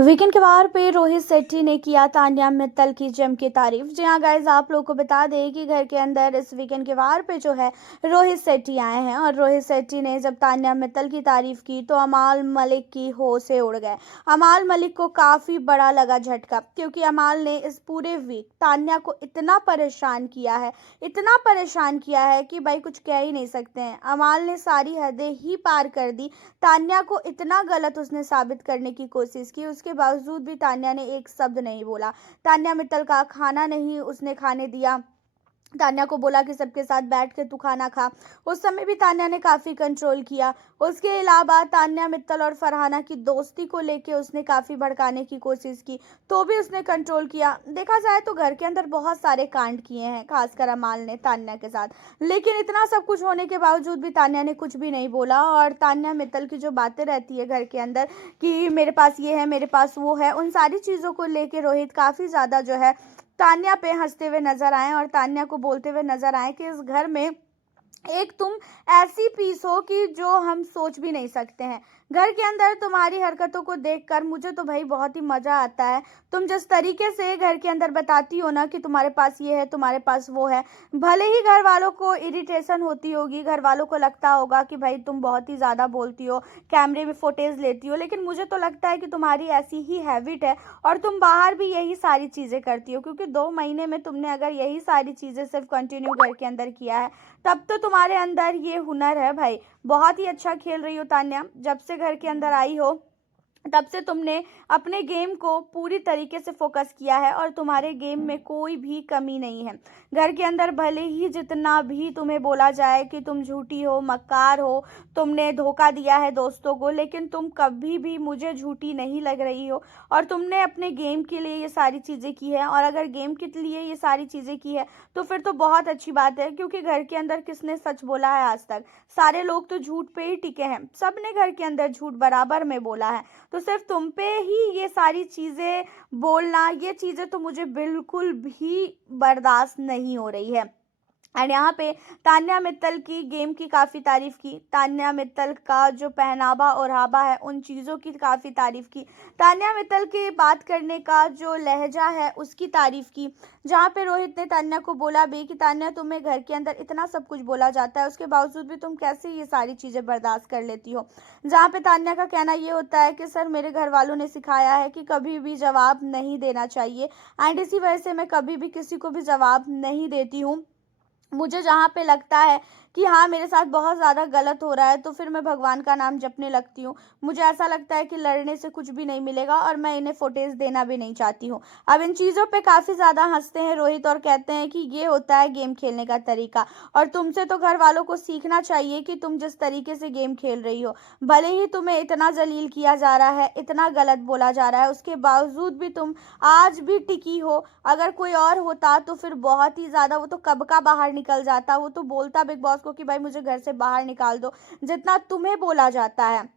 Weekend के वार पे रोहित शेट्टी ने किया तान्या मित्तल की जम के तारीफ। जी हाँ गाइज, आप लोगों को बता दें कि घर के अंदर इस वीकेंड के वार पे जो है रोहित शेट्टी आए हैं और रोहित शेट्टी ने जब तान्या मित्तल की तारीफ की तो अमाल मलिक की होश से उड़ गए। अमाल मलिक को काफ़ी बड़ा लगा झटका, क्योंकि अमाल ने इस पूरे वीक तान्या को इतना परेशान किया है, इतना परेशान किया है कि भाई कुछ कह ही नहीं सकते हैं। अमाल ने सारी हदें ही पार कर दी। तान्या को इतना गलत उसने साबित करने की कोशिश की, उसके बावजूद भी तान्या ने एक शब्द नहीं बोला। तान्या मित्तल का खाना नहीं उसने खाने दिया। तान्या को बोला कि सबके साथ बैठ के तू खाना खा। उस समय भी तान्या ने काफ़ी कंट्रोल किया। उसके अलावा तान्या मित्तल और फरहाना की दोस्ती को लेके उसने काफ़ी भड़काने की कोशिश की, तो भी उसने कंट्रोल किया। देखा जाए तो घर के अंदर बहुत सारे कांड किए हैं, खासकर अमाल ने तान्या के साथ, लेकिन इतना सब कुछ होने के बावजूद भी तान्या ने कुछ भी नहीं बोला। और तान्या मित्तल की जो बातें रहती है घर के अंदर कि मेरे पास ये है, मेरे पास वो है, उन सारी चीज़ों को लेके रोहित काफ़ी ज़्यादा जो है तान्या पे हंसते हुए नजर आए और तान्या को बोलते हुए नजर आए कि इस घर में एक तुम ऐसी पीस हो कि जो हम सोच भी नहीं सकते हैं। घर के अंदर तुम्हारी हरकतों को देखकर मुझे तो भाई बहुत ही मज़ा आता है। तुम जिस तरीके से घर के अंदर बताती हो ना कि तुम्हारे पास ये है, तुम्हारे पास वो है, भले ही घर वालों को इरिटेशन होती होगी, घर वालों को लगता होगा कि भाई तुम बहुत ही ज़्यादा बोलती हो, कैमरे में फुटेज लेती हो, लेकिन मुझे तो लगता है कि तुम्हारी ऐसी ही हैबिट है और तुम बाहर भी यही सारी चीज़ें करती हो, क्योंकि 2 महीने में तुमने अगर यही सारी चीज़ें सिर्फ कंटिन्यू घर के अंदर किया है, तब तो तुम्हारे अंदर ये हुनर है भाई। बहुत ही अच्छा खेल रही हो तान्या, जब से घर के अंदर आई हो तब से तुमने अपने गेम को पूरी तरीके से फोकस किया है और तुम्हारे गेम में कोई भी कमी नहीं है। घर के अंदर भले ही जितना भी तुम्हें बोला जाए कि तुम झूठी हो, मक्कार हो, तुमने धोखा दिया है दोस्तों को, लेकिन तुम कभी भी मुझे झूठी नहीं लग रही हो और तुमने अपने गेम के लिए ये सारी चीज़ें की है। और अगर गेम के लिए ये सारी चीज़ें की है तो फिर तो बहुत अच्छी बात है, क्योंकि घर के अंदर किसने सच बोला है आज तक? सारे लोग तो झूठ पे ही टिके हैं, सबने घर के अंदर झूठ बराबर में बोला है। तो सिर्फ तुम पे ही ये सारी चीज़ें बोलना, ये चीज़ें तो मुझे बिल्कुल भी बर्दाश्त नहीं हो रही है। एंड यहाँ पे तान्या मित्तल की गेम की काफ़ी तारीफ़ की, तान्या मित्तल का जो पहनावा ओढ़ावा है उन चीज़ों की काफ़ी तारीफ़ की, तान्या मित्तल के बात करने का जो लहजा है उसकी तारीफ़ की। जहाँ पे रोहित ने तान्या को बोला भी कि तान्या तुम्हें घर के अंदर इतना सब कुछ बोला जाता है, उसके बावजूद भी तुम कैसे ये सारी चीज़ें बर्दाश्त कर लेती हो। जहाँ पे तान्या का कहना ये होता है कि सर मेरे घर वालों ने सिखाया है कि कभी भी जवाब नहीं देना चाहिए, एंड इसी वजह से मैं कभी भी किसी को भी जवाब नहीं देती हूँ। मुझे जहाँ पे लगता है कि हाँ मेरे साथ बहुत ज़्यादा गलत हो रहा है तो फिर मैं भगवान का नाम जपने लगती हूँ। मुझे ऐसा लगता है कि लड़ने से कुछ भी नहीं मिलेगा और मैं इन्हें फुटेज देना भी नहीं चाहती हूँ। अब इन चीज़ों पे काफ़ी ज़्यादा हंसते हैं रोहित और कहते हैं कि ये होता है गेम खेलने का तरीका, और तुमसे तो घर वालों को सीखना चाहिए कि तुम जिस तरीके से गेम खेल रही हो, भले ही तुम्हें इतना जलील किया जा रहा है, इतना गलत बोला जा रहा है, उसके बावजूद भी तुम आज भी टिकी हो। अगर कोई और होता तो फिर बहुत ही ज़्यादा वो तो कब का बाहर निकल जाता, वो तो बोलता बिग बॉस को कि भाई मुझे घर से बाहर निकाल दो, जितना तुम्हें बोला जाता है।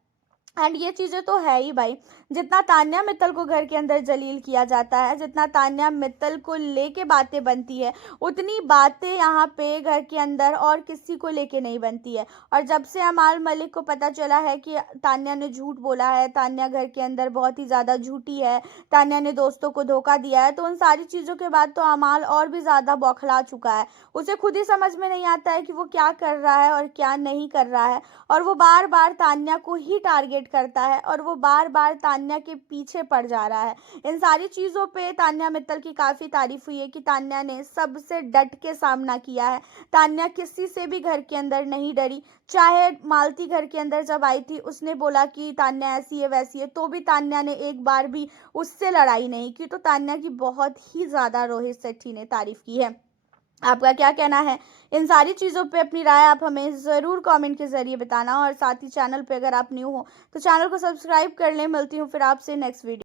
एंड ये चीज़ें तो है ही भाई, जितना तान्या मित्तल को घर के अंदर जलील किया जाता है, जितना तान्या मित्तल को लेके बातें बनती है, उतनी बातें यहाँ पे घर के अंदर और किसी को लेके नहीं बनती है। और जब से अमाल मलिक को पता चला है कि तान्या ने झूठ बोला है, तान्या घर के अंदर बहुत ही ज़्यादा झूठी है, तान्या ने दोस्तों को धोखा दिया है, तो उन सारी चीज़ों के बाद तो अमाल और भी ज़्यादा बौखला चुका है। उसे खुद ही समझ में नहीं आता है कि वो क्या कर रहा है और क्या नहीं कर रहा है, और वो बार बार तान्या को ही टारगेट करता है और वो बार बार तान्या के पीछे पड़ जा रहा है। इन सारी चीज़ों पे तान्या मित्तल की काफ़ी तारीफ हुई है कि तान्या ने सबसे डट के सामना किया है। तान्या किसी से भी घर के अंदर नहीं डरी, चाहे मालती घर के अंदर जब आई थी उसने बोला कि तान्या ऐसी है वैसी है, तो भी तान्या ने एक बार भी उससे लड़ाई नहीं की। तो तान्या की बहुत ही ज़्यादा रोहित शेट्टी ने तारीफ की है। आपका क्या कहना है इन सारी चीज़ों पे? अपनी राय आप हमें ज़रूर कमेंट के ज़रिए बताना, और साथ ही चैनल पे अगर आप न्यू हो तो चैनल को सब्सक्राइब कर लें। मिलती हूँ फिर आपसे नेक्स्ट वीडियो।